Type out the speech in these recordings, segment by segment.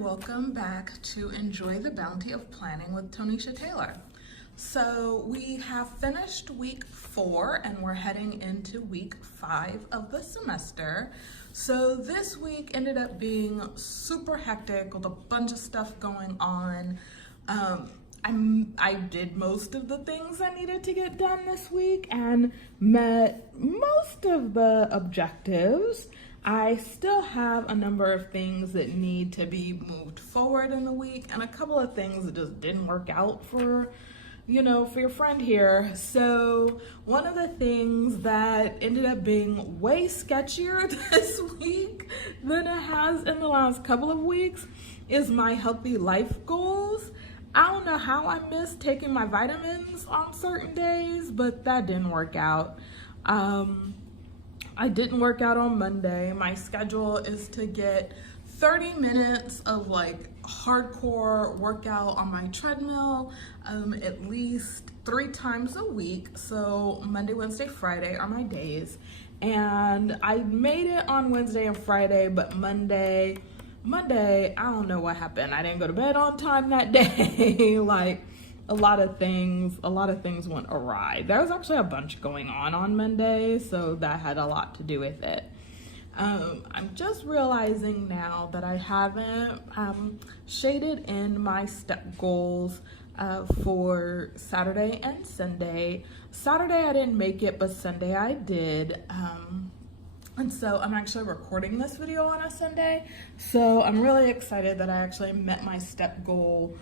welcome back to Enjoy the Bounty of Planning with Tonisha Taylor. So we have finished week 4 and we're heading into week 5 of the semester. So this week ended up being super hectic with a bunch of stuff going on. I did most of the things I needed to get done this week and met most of the objectives. I still have a number of things that need to be moved forward in the week and a couple of things that just didn't work out for your friend here. So one of the things that ended up being way sketchier this week than it has in the last couple of weeks is my healthy life goals. I don't know how I missed taking my vitamins on certain days, but that didn't work out. I didn't work out on Monday. My schedule is to get 30 minutes of hardcore workout on my treadmill at least 3 times a week. So Monday, Wednesday, Friday are my days. And I made it on Wednesday and Friday, but Monday, I don't know what happened. I didn't go to bed on time that day. A lot of things went awry. There was actually a bunch going on Monday, so that had a lot to do with it. I'm just realizing now that I haven't shaded in my step goals for Saturday and Sunday. Saturday I didn't make it, but Sunday I did. And so I'm actually recording this video on a Sunday. So I'm really excited that I actually met my step goal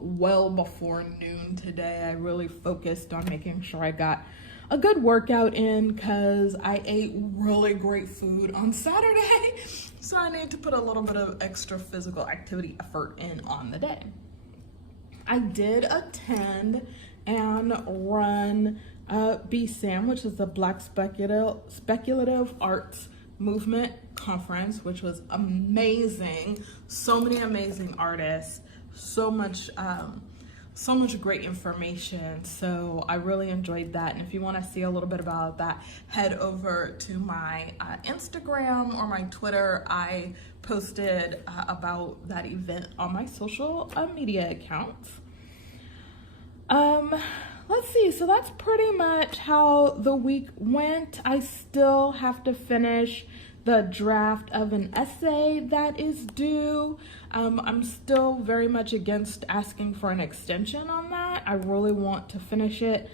well before noon today. I really focused on making sure I got a good workout in because I ate really great food on Saturday. So I need to put a little bit of extra physical activity effort in on the day. I did attend and run BSAM, which is the Black Speculative Arts Movement Conference, which was amazing. So many amazing artists, so much great information. So I really enjoyed that. And if you want to see a little bit about that, head over to my Instagram or my Twitter. I posted about that event on my social media accounts. Let's see, so that's pretty much how the week went. I still have to finish the draft of an essay that is due. I'm still very much against asking for an extension on that. I really want to finish it.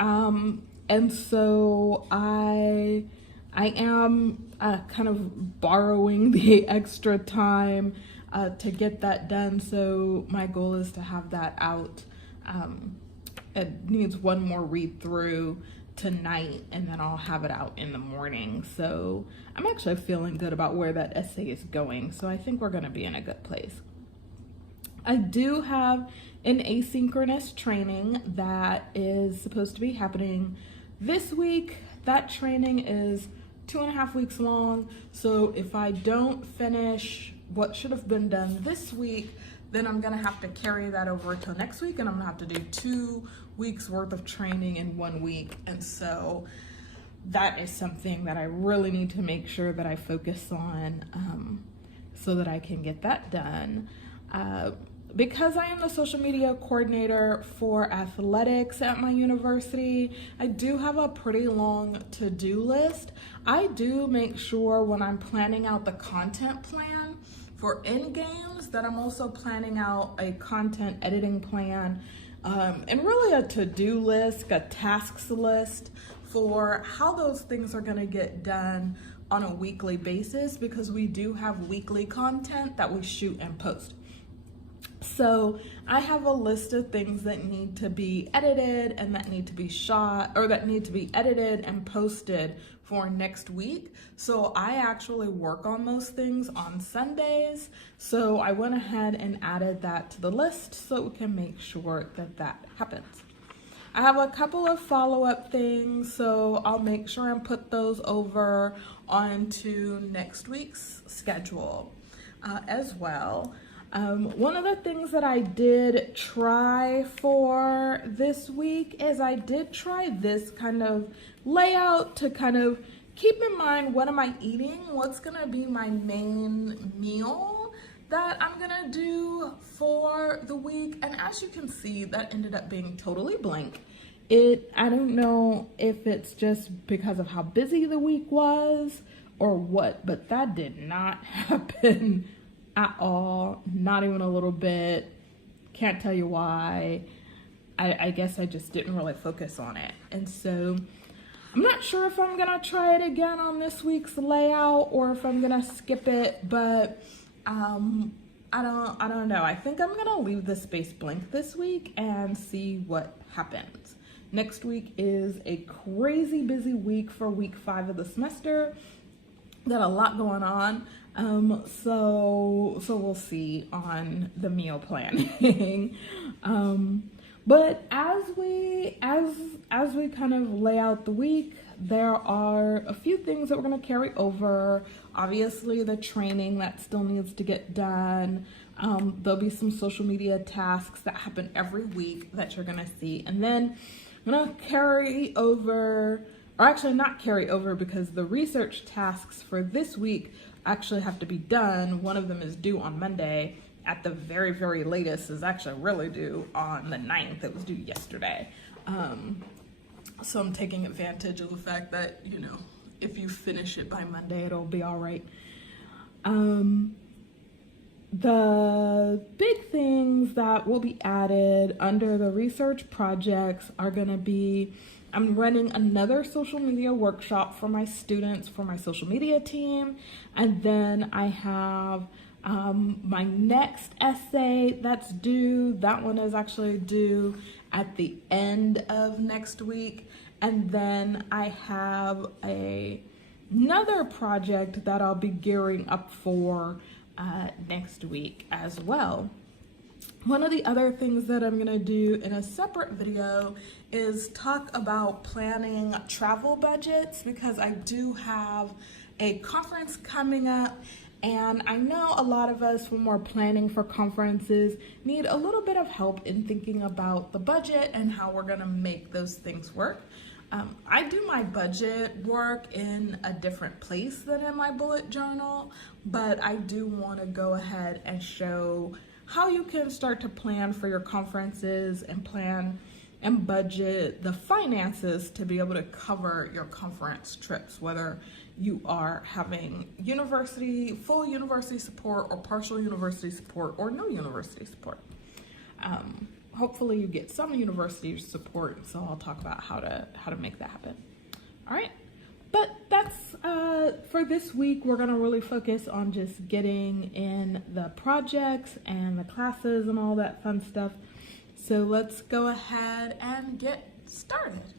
And so I am kind of borrowing the extra time to get that done. So my goal is to have that out. It needs one more read through tonight and then I'll have it out in the morning. So I'm actually feeling good about where that essay is going. So I think we're going to be in a good place. I do have an asynchronous training that is supposed to be happening this week. That training is 2.5 weeks long. So if I don't finish what should have been done this week, then I'm gonna have to carry that over till next week and I'm gonna have to do 2 weeks worth of training in 1 week. And so that is something that I really need to make sure that I focus on so that I can get that done. Because I am the social media coordinator for athletics at my university, I do have a pretty long to-do list. I do make sure when I'm planning out the content plan for end games that I'm also planning out a content editing plan and really a to-do list, a tasks list for how those things are going to get done on a weekly basis, because we do have weekly content that we shoot and post. So I have a list of things that need to be edited and that need to be shot, or that need to be edited and posted for next week. So I actually work on those things on Sundays. So I went ahead and added that to the list so we can make sure that that happens. I have a couple of follow-up things, so I'll make sure and put those over onto next week's schedule as well. One of the things that I did try for this week is I did try this kind of layout to kind of keep in mind, what am I eating? What's gonna be my main meal that I'm gonna do for the week. And as you can see, that ended up being totally blank. I don't know if it's just because of how busy the week was or what, but that did not happen at all, not even a little bit. Can't tell you why. I guess I just didn't really focus on it. And so I'm not sure if I'm gonna try it again on this week's layout or if I'm gonna skip it, but I don't know. I think I'm gonna leave the space blank this week and see what happens. Next week is a crazy busy week for week 5 of the semester. Got a lot going on. So we'll see on the meal planning. But as we kind of lay out the week, there are a few things that we're going to carry over. Obviously, the training that still needs to get done. There'll be some social media tasks that happen every week that you're going to see. And then I'm going to carry over, or actually not carry over, because the research tasks for this week actually have to be done. One of them is due on Monday. At the very, very latest is actually really due on the 9th. It was due yesterday. So I'm taking advantage of the fact that, you know, if you finish it by Monday, it'll be all right. The big things that will be added under the research projects are gonna be, I'm running another social media workshop for my students, for my social media team. And then I have my next essay that's due. That one is actually due at the end of next week. And then I have another project that I'll be gearing up for next week as well. One of the other things that I'm gonna do in a separate video is talk about planning travel budgets, because I do have a conference coming up. And I know a lot of us, when we're planning for conferences, need a little bit of help in thinking about the budget and how we're gonna make those things work. I do my budget work in a different place than in my bullet journal, but I do wanna go ahead and show how you can start to plan for your conferences and plan and budget the finances to be able to cover your conference trips, whether you are having full university support or partial university support or no university support. Hopefully you get some university support, so I'll talk about how to make that happen. All right, but that's for this week. We're gonna really focus on just getting in the projects and the classes and all that fun stuff. So let's go ahead and get started.